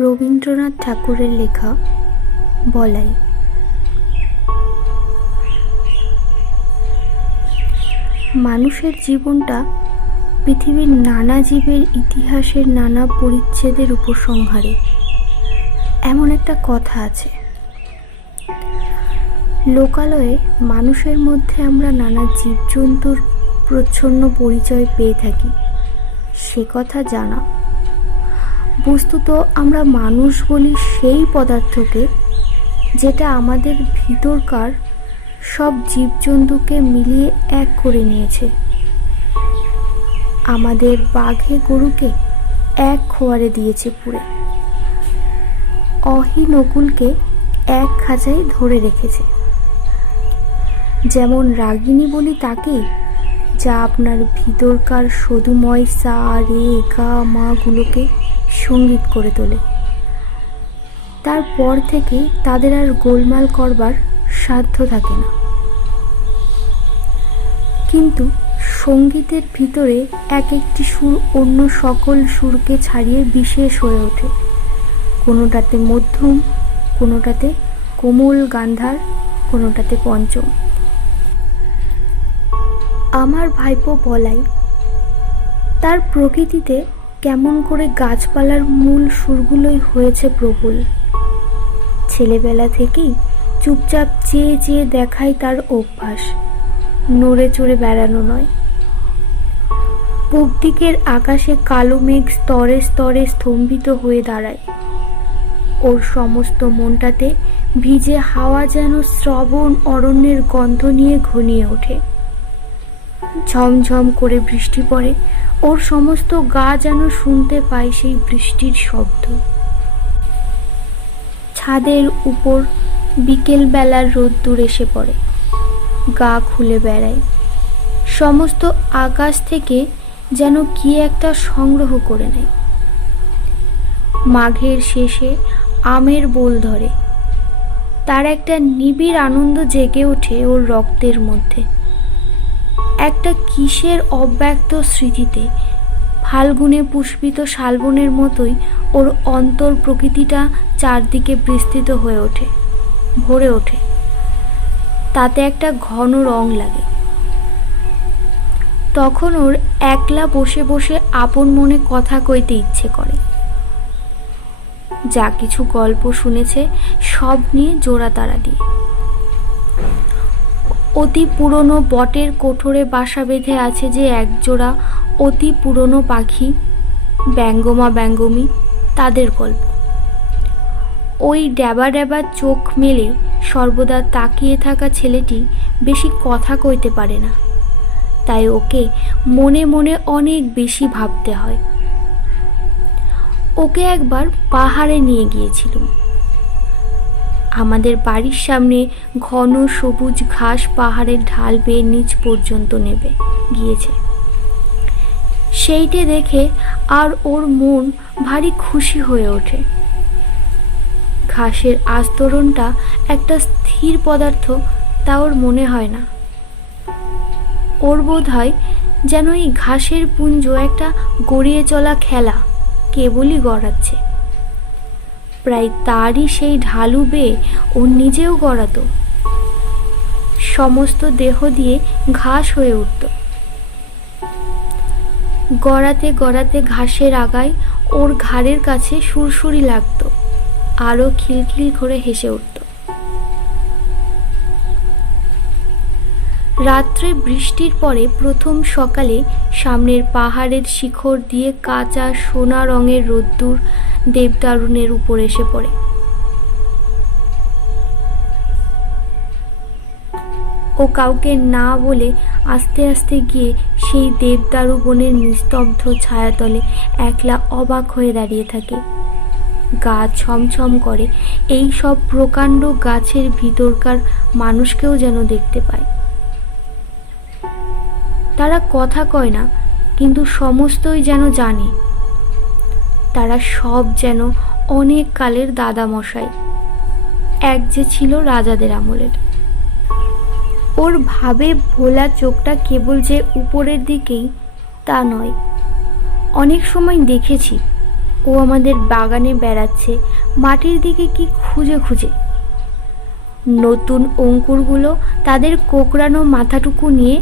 রবীন্দ্রনাথ ঠাকুরের লেখা বলাই। মানুষের জীবনটা পৃথিবীর নানা জীবের ইতিহাসের নানা পরিচ্ছেদের উপসংহারে। এমন একটা কথা আছে, লোকালয়ে মানুষের মধ্যে আমরা নানা জীবজন্তুর প্রচ্ছন্ন পরিচয় পেয়ে থাকি, সে কথা জানা। বস্তুত আমরা মানুষ বলি সেই পদার্থকে যেটা আমাদের ভিতরকার সব জীবজন্তুকে মিলিয়ে এক করে নিয়েছে। আমাদের বাঘে গরুকে এক খোয়ারে দিয়েছে পুরে, অহি নকুলকে এক খাঁচায় ধরে রেখেছে। যেমন রাগিনী বলি তাকেই, যা আপনার ভিতরকার সধুময় সা রে গা মা গুলোকে সঙ্গীত করে তোলে। তারপর থেকে তাদের আর গোলমাল করবার সাধ্য থাকে না। কিন্তু সঙ্গীতের ভিতরে এক একটি সুর অন্য সকল সুরকে ছাড়িয়ে বিশেষ হয়ে ওঠে। কোনোটাতে মধ্যম, কোনোটাতে কোমল গান্ধার, কোনোটাতে পঞ্চম। আমার ভাইপো বলাই, তার প্রকৃতিতে কেমন করে গাছপালার মূল সুরগুলোই হয়েছে প্রবল। ছেলেবেলা থেকেই চুপচাপ চেয়ে চেয়ে দেখাই তার অভ্যাস, নড়ে চড়ে বেড়ানো নয়। পূব দিকের আকাশে কালো মেঘ স্তরে স্তরে স্তম্ভিত হয়ে দাঁড়ায়। ওর সমস্ত মনটাতে ভিজে হাওয়া যেন শ্রবণ অরণ্যের গন্ধ নিয়ে ঘনিয়ে ওঠে। ঝমঝম করে বৃষ্টি পড়ে, ওর সমস্ত গা যেন শুনতে পায় সেই বৃষ্টির শব্দ। ছাদের উপর বিকেল বেলার রোদ্দুর এসে পড়ে, গা খুলে বেড়ায়। সমস্ত আকাশ থেকে যেন কি একটা সংগ্রহ করে নেয়। মাঘের শেষে আমের বোল ধরে, তার একটা নিবিড় আনন্দ জেগে ওঠে ওর রক্তের মধ্যে। একটা কিসের অব্যক্ত স্মৃতিতে ফাল্গুনে পুষ্পিত শালবনের মতোই ওর অন্তর প্রকৃতিটা চারদিকে বিস্তৃত হয়ে ওঠে, ভরে ওঠে। তাতে একটা ঘন রং লাগে। তখন ওর একলা বসে বসে আপন মনে কথা কইতে ইচ্ছে করে। যা কিছু গল্প শুনেছে সব নিয়ে জোড়াতাড়া দিয়ে। অতি পুরনো বটের কোঠরে বাসা বেঁধে আছে যে একজোড়া অতি পুরনো পাখি, ব্যঙ্গমা ব্যঙ্গমী, তাদের গল্প। ওই ড্যাবা ড্যাবা চোখ মেলে সর্বদা তাকিয়ে থাকা ছেলেটি বেশি কথা কইতে পারে না, তাই ওকে মনে মনে অনেক বেশি ভাবতে হয়। ওকে একবার পাহাড়ে নিয়ে গিয়েছিলাম। আমাদের বাড়ির সামনে ঘন সবুজ ঘাস পাহাড়ের ঢাল বেয়ে নিচ পর্যন্ত নেবে গিয়েছে। সেইটে দেখে আর ওর মন ভারী খুশি হয়ে ওঠে। ঘাসের আস্তরণটা একটা স্থির পদার্থ তা ওর মনে হয় না। ওর বোধ হয় যেন এই ঘাসের পুঞ্জ একটা গড়িয়ে চলা খেলা কেবলই গড়াচ্ছে। প্রায় তারই সেই ঢালু বেয়ে ও নিজেও গড়াতো। সমস্ত দেহ দিয়ে ঘাস হয়ে উঠত। গড়াতে গড়াতে ঘাসের আগায় ওর ঘাড়ের কাছে সুরসুরি লাগতো, আরো খিলখিল করে হেসে উঠত। রাত্রে বৃষ্টির পরে প্রথম সকালে সামনের পাহাড়ের শিখর দিয়ে কাঁচা সোনা রঙের রোদ্দুর দেবদারুণের উপর এসে পড়ে। ও কাউকে না বলে আস্তে আস্তে গিয়ে সেই দেবদারু বনের নিস্তব্ধ ছায়াতলে একলা অবাক হয়ে দাঁড়িয়ে থাকে। গা ছমছম করে এই সব প্রকাণ্ড গাছের ভিতরকার মানুষকেও যেন দেখতে পায়। তারা কথা কয় না, কিন্তু সমস্তই যেন জানে। তারা সব যেন অনেক কালের দাদামশাই, এক যে ছিল রাজাদের আমলের। ওর ভাবে ভোলা চোখটা কেবল যে উপরের দিকেই তা নয়। অনেক সময় দেখেছি ও আমাদের বাগানে বেড়াচ্ছে মাটির দিকে কি খুঁজে খুঁজে। নতুন অঙ্কুরগুলো তাদের কোঁকড়ানো মাথাটুকু নিয়ে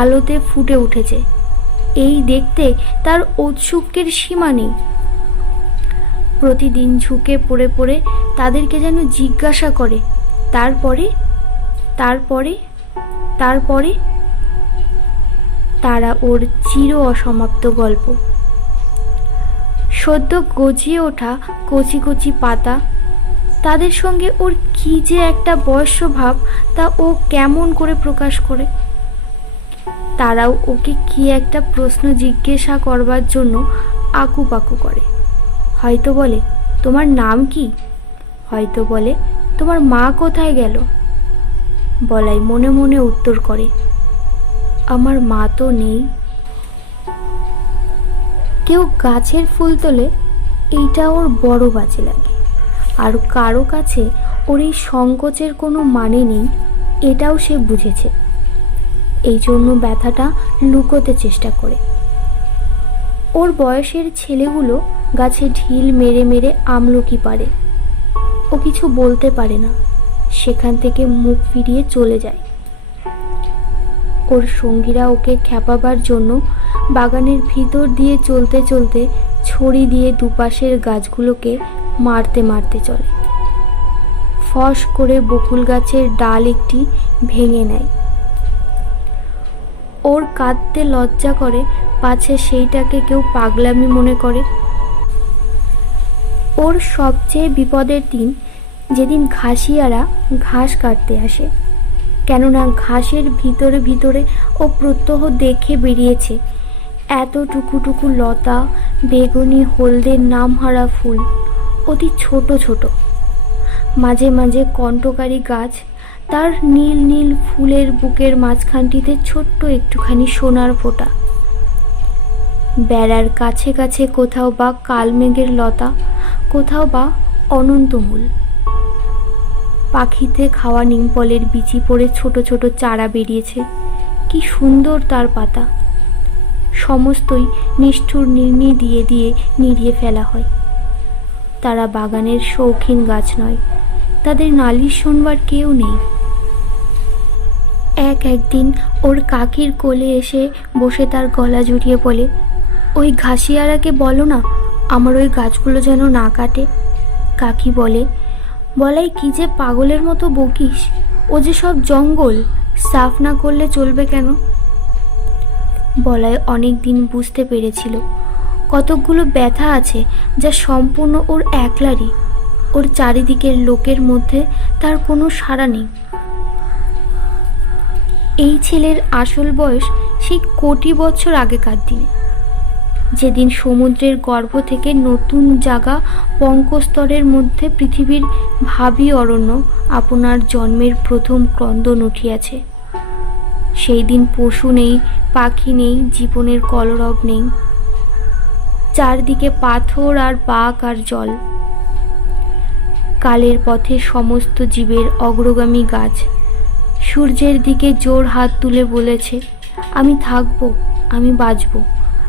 আলোতে ফুটে উঠেছে। এই দেখতে তার ঔৎসুক্যের সীমা নেই। প্রতিদিন ঝুঁকে পড়ে পড়ে তাদেরকে যেন জিজ্ঞাসা করে, তারপরে তারপরে তারপরে। তারা ওর চির অসমাপ্ত গল্প। সদ্য গজিয়ে ওঠা কচি কচি পাতা, তাদের সঙ্গে ওর কি যে একটা বয়স্য ভাব তা ও কেমন করে প্রকাশ করে। তারাও ওকে কি একটা প্রশ্ন জিজ্ঞাসা করবার জন্য আকুপাকু করে। হয়তো বলে, তোমার নাম কি? হয়তো বলে, তোমার মা কোথায় গেল? বলাই মনে মনে উত্তর করে, আমার মা তো নেই। কেউ গাছের ফুল তোলে, এইটা ওর বড় বাজে লাগে। আর কারো কাছে ওর এই সংকোচের কোনো মানে নেই, এটাও সে বুঝেছে। এই জন্য ব্যথাটা লুকোতে চেষ্টা করে। ওর বয়সের ছেলেগুলো গাছে ঢিল মেরে মেরে আমলকি পারে। ও কিছু বলতে পারে না, সেখান থেকে মুখ ফিরিয়ে চলে যায়। ওর সঙ্গীরা ওকে খেপাবার জন্য বাগানের ভিতর দিয়ে চলতে চলতে ছড়ি দিয়ে দুপাশের গাছগুলোকে মারতে মারতে চলে। ফস করে বকুল গাছের ডাল একটি ভেঙে নেয়। ওর কাঁদতে লজ্জা করে, পাছে সেইটাকে কেউ পাগলামি মনে করে। ওর সবচেয়ে বিপদের দিন যেদিন ঘাসিয়ারা ঘাস কাটতে আসে। কেননা ঘাসের ভিতরে ভিতরে ও প্রত্যহ দেখে বেরিয়েছে এত টুকুটুকু লতা, বেগুনি হলদের নামহারা ফুল, অতি ছোট ছোট। মাঝে মাঝে কণ্টকারী গাছ, তার নীল নীল ফুলের বুকের মাঝখানটিতে ছোট্ট একটুখানি সোনার ফোঁটা। বেড়ার কাছে কাছে কোথাও বা কালমেঘের লতা, কোথাও বা অনন্তমূল। পাখিতে খাওয়া নিমফলের বিচি পড়ে ছোট ছোট চারা বেরিয়েছে, কি সুন্দর তার পাতা। সমস্তই নিষ্ঠুর নির্নি দিয়ে দিয়ে নিড়িয়ে ফেলা হয়। তারা বাগানের শৌখিন গাছ নয়, তাদের নালিশ শোনবার কেউ নেই। একদিন ওর কাকির কোলে এসে বসে তার গলা জড়িয়ে বলে, ওই ঘাসিয়ারাকে বলো না আমার ওই গাছগুলো যেন না কাটে। কাকি বলে, বলাই কি যে পাগলের মতো বকিস, ও যে সব জঙ্গল, সাফ না করলে চলবে কেন? বলাই অনেক দিন বুঝতে পেরেছিল কতকগুলো ব্যথা আছে যা সম্পূর্ণ ওর একলারই। ওর চারিদিকের লোকের মধ্যে তার কোনো সাড়া নেই। এই ছেলের আসল বয়স সেই কোটি বছর আগেকার দিনে, যেদিন সমুদ্রের গর্ভ থেকে নতুন জাগা পঙ্কস্তরের মধ্যে পৃথিবীর ভাবী অরণ্য আপনার জন্মের প্রথম ক্রন্দন উঠিয়াছে। সেই দিন পশু নেই, পাখি নেই, জীবনের কলরব নেই। চারদিকে পাথর আর পাক আর জল। কালের পথে সমস্ত জীবের অগ্রগামী গাছ সূর্যের দিকে জোর হাত তুলে বলেছে, আমি থাকবো, আমি বাঁচব,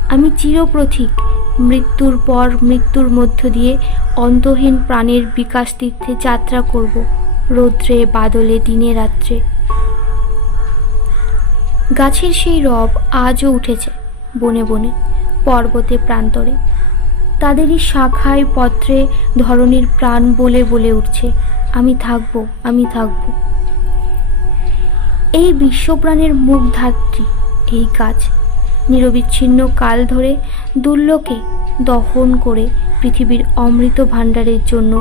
আমি চিরপ্রতীক, মৃত্যুর পর মৃত্যুর মধ্য দিয়ে অন্তহীন প্রাণের বিকাশ তীর্থে যাত্রা করব, রৌদ্রে বাদলে দিনে রাত্রে। গাছের সেই রব আজও উঠেছে বনে বনে, পর্বতে প্রান্তরে। তাদেরই শাখায় পত্রে ধরণীর প্রাণ বলে বলে উঠছে, আমি থাকবো, আমি থাকবো। এই বিশ্বপ্রাণের মুখধাত্রী এই গাছ নিরবিচ্ছিন্ন কাল ধরে দুর্লোকে দহন করে পৃথিবীর অমৃত ভাণ্ডারের জন্য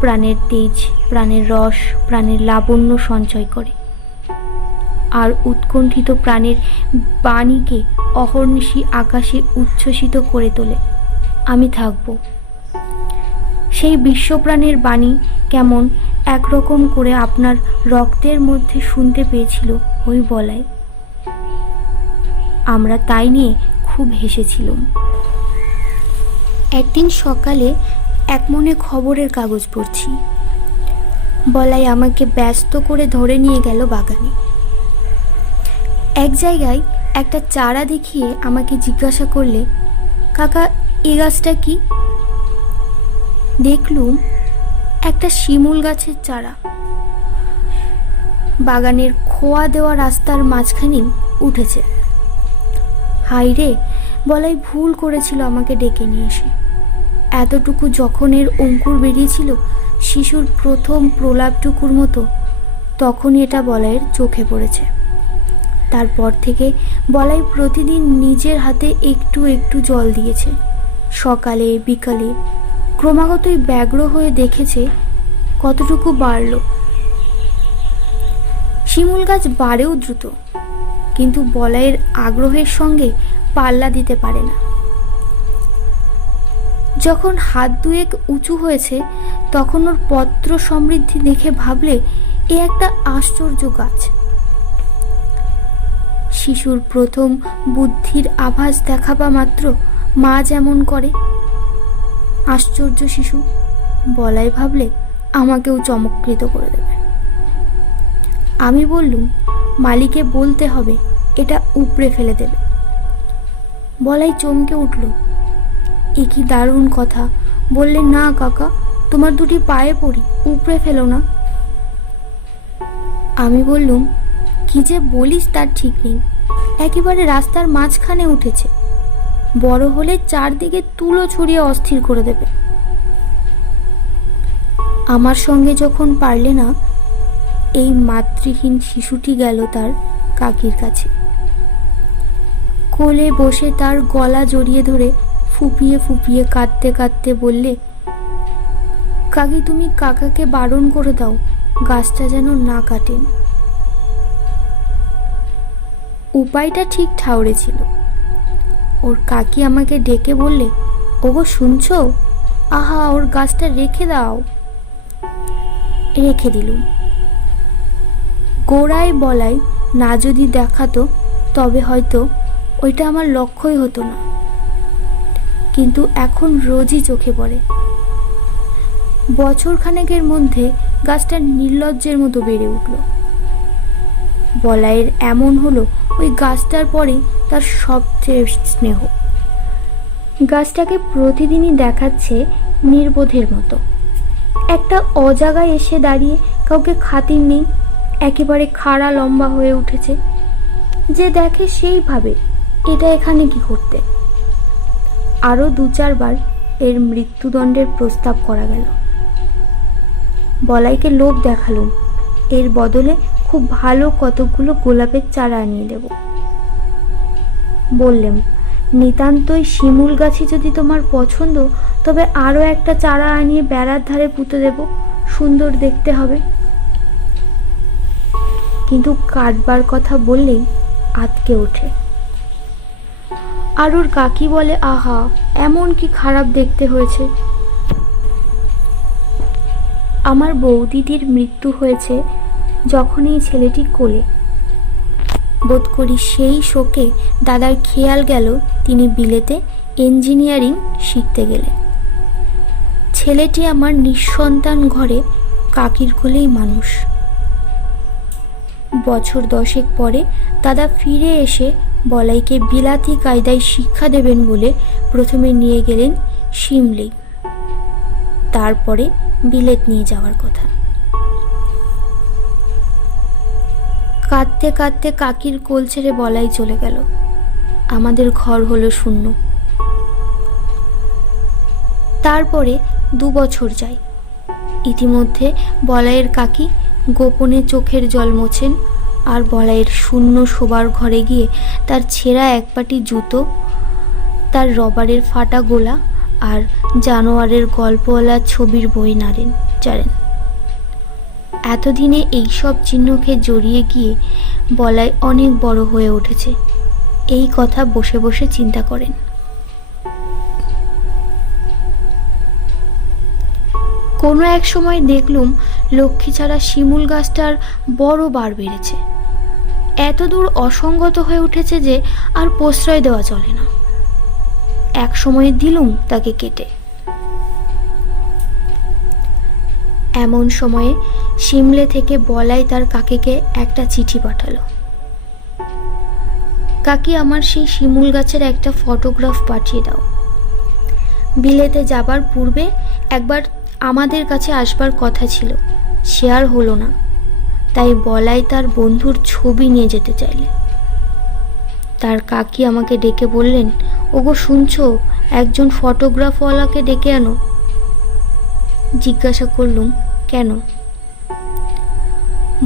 প্রাণের তেজ, প্রাণের রস, প্রাণের লাবণ্য সঞ্চয় করে। আর উৎকণ্ঠিত প্রাণের বাণীকে অহর্নিশি আকাশে উচ্ছ্বসিত করে তোলে, আমি থাকব। সেই বিশ্বপ্রাণের বাণী কেমন একরকম করে আপনার রক্তের মধ্যে শুনতে পেয়েছিল ওই বলাই। আমরা তাই নিয়ে খুব হেসেছিলাম। একদিন সকালে এক মনে খবরের কাগজ পড়ছি। বলাই আমাকে ব্যস্ত করে ধরে নিয়ে গেল বাগানে। এক জায়গায় একটা চারা দেখিয়ে আমাকে জিজ্ঞাসা করলে, কাকা এ গাছটা কি? দেখলুম একটা শিমুল গাছের চারা বাগানের খোয়া দেওয়া রাস্তার মাঝখানেই উঠেছে। হায়রে, বলাই ভুল করেছিল আমাকে ডেকে নিয়ে এসে। এতটুকু যখন এর অঙ্কুর বেরিয়েছিল শিশুর প্রথম প্রলাপটুকুর মতো, তখনই এটা বলাইয়ের চোখে পড়েছে। তারপর থেকে বলাই প্রতিদিন নিজের হাতে একটু একটু জল দিয়েছে। সকালে বিকালে ক্রমাগতই ব্যগ্র হয়ে দেখেছে কতটুকু বাড়ল। শিমুল গাছ বাড়েও দ্রুত, কিন্তু বলাইয়ের আগ্রহের সঙ্গে পাল্লা দিতে পারে না। যখন হাত দুয়েক উঁচু হয়েছে তখন ওর পত্র সমৃদ্ধি দেখে ভাবলে এ একটা আশ্চর্য গাছ। শিশুর প্রথম বুদ্ধির আভাস দেখাবা মাত্র মা যেমন করে, আশ্চর্য শিশু বলাই ভাবলে আমাকেও চমৎকৃত করে দেবে। আমি বললুম, মালিকে বলতে হবে এটা উপড়ে ফেলে দেবে। বলাই চমকে উঠল, এ কি দারুণ কথা! বললে, না কাকা, তোমার দুটি পায়ে পড়ি, উপড়ে ফেলো না। আমি বললুম, কি যে বলিস তার ঠিক নেই, একেবারে রাস্তার মাঝখানে উঠেছে, বড় হলে চারদিকে তুলো ছড়িয়ে অস্থির করে দেবে। আমার সঙ্গে যখন পারলে না, এই মাতৃহীন শিশুটি গেল তার কাকির কাছে। কোলে বসে তার গলা জড়িয়ে ধরে ফুপিয়ে ফুপিয়ে কাঁদতে কাঁদতে বললে, কাকি, তুমি কাকাকে বারণ করে দাও গাছটা যেন না কাটেন। উপায়টা ঠিক ঠাউরে ছিল। ওর কাকি আমাকে ডেকে বললে, ওগো শুনছো, আহা, ওর গাছটা রেখে দাও। রেখে দিলুম। গোড়ায় বলাই না যদি দেখাতো তবে হয়তো ওইটা আমার লক্ষ্যই হতো না, কিন্তু এখন রোজই চোখে পড়ে। বছরখানেকের মধ্যে গাছটা নির্লজ্জের মতো বেড়ে উঠল। বলাইয়ের এমন হলো ওই গাছটার পরে তার সবচেয়ে স্নেহ। গাছটাকে প্রতিদিনই দেখাচ্ছে নির্বোধের মতো। একটা অজাগায় এসে দাঁড়িয়ে কাউকে খাতির নেই, একেবারে খাড়া লম্বা হয়ে উঠেছে। যে দেখে সেই ভাবে এটা এখানে কি করতে। আরো 2-4 বার এর মৃত্যুদণ্ডের প্রস্তাব করা গেল। বলাইকে লোভ দেখালুম, এর বদলে খুব ভালো কতকগুলো গোলাপের চারা আনিয়ে দেব। বললাম, নিতান্তই শিমুল গাছই যদি তোমার পছন্দ তবে আরো একটা চারা আনিয়ে বেড়ার ধারে পুঁতে দেব, সুন্দর দেখতে হবে। কিন্তু কাটবার কথা বললেই আটকে ওঠে। আর ওর কাকি বলে, আহা, এমন কি খারাপ দেখতে হয়েছে। আমার বৌদিদির মৃত্যু হয়েছে যখন এই ছেলেটি কোলে। বোধ করি সেই শোকে দাদার খেয়াল গেল তিনি বিলেতে ইঞ্জিনিয়ারিং শিখতে গেলে। ছেলেটি আমার নিঃসন্তান ঘরে কাকির কোলেই মানুষ। বছর 10 পরে দাদা ফিরে এসে বলাইকে বিলাতি কায়দায় শিক্ষা দেবেন বলে প্রথমে নিয়ে গেলেন সিমলি, তারপরে বিলেত নিয়ে যাওয়ার কথা। কাঁদতে কাঁদতে কাকির কোল ছেড়ে বলাই চলে গেল। আমাদের ঘর হলো শূন্য। তারপরে 2 বছর যায়। ইতিমধ্যে বলাইয়ের কাকি গোপনে চোখের জল মোছেন, আর বলাইয়ের শূন্য শোবার ঘরে গিয়ে তার ছেঁড়া একপাটি জুতো, তার রবারের ফাটা গোলা আর জানোয়ারের গল্পওয়ালা ছবির বই চারেন। এতদিনে এইসব চিহ্নকে জড়িয়ে গিয়ে বলাই অনেক বড় হয়ে উঠেছে, এই কথা বসে বসে চিন্তা করেন। কোনো এক সময় দেখলুম লক্ষ্মী ছাড়া শিমুল গাছটার বড় বার বেড়েছে। এত দূর অসঙ্গত হয়ে উঠেছে যে আর প্রশ্রয় দেওয়া চলে না। এক সময় দিলুম তাকে কেটে। এমন সময়ে সিমলে থেকে বলাই তার কাকিকে একটা চিঠি পাঠালো। কাকি, আমার সেই শিমুল গাছের একটা ফটোগ্রাফ পাঠিয়ে দাও। বিলেতে যাবার পূর্বে একবার আমাদের কাছে আসবার কথা ছিল, সে আর হলো না। তাই বলাই তার বন্ধুর ছবি নিয়ে যেতে চাইলে। তার কাকি আমাকে ডেকে বললেন, ওগো শুনছো, একজন ফটোগ্রাফওয়ালাকে ডেকে আনো। জিজ্ঞাসা করলুম, কেন?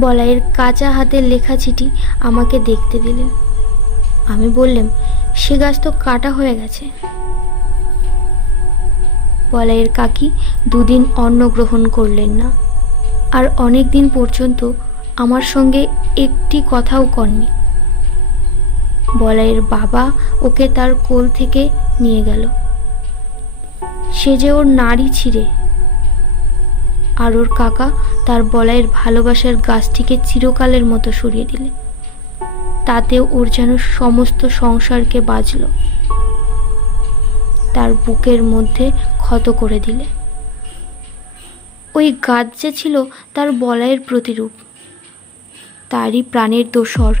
বলাইয়ের কাঁচা হাতের লেখা চিঠি আমাকে দেখতে দিলেন। আমি বললাম, সে গাছ তো কাটা হয়ে গেছে। বলাইয়ের কাকি 2 দিন অন্ন গ্রহণ করলেন না, আর অনেক দিন পর্যন্ত আমার সঙ্গে একটি কথাও কননি। বলাইয়ের বাবা ওকে তার কোল থেকে নিয়ে গেল। সে যে ওর নাড়ি ছিঁড়ে, আর ওর কাকা তার বলাইয়ের ভালোবাসার গাছটিকে চিরকালের মতো সরিয়ে দিলে। তাতেও ওর যেন সমস্ত সংসারকে বাজল, তার বুকের মধ্যে ক্ষত করে দিলে। ওই গাছ যে ছিল তার বলাইয়ের প্রতিরূপ, তারই প্রাণের দোসর।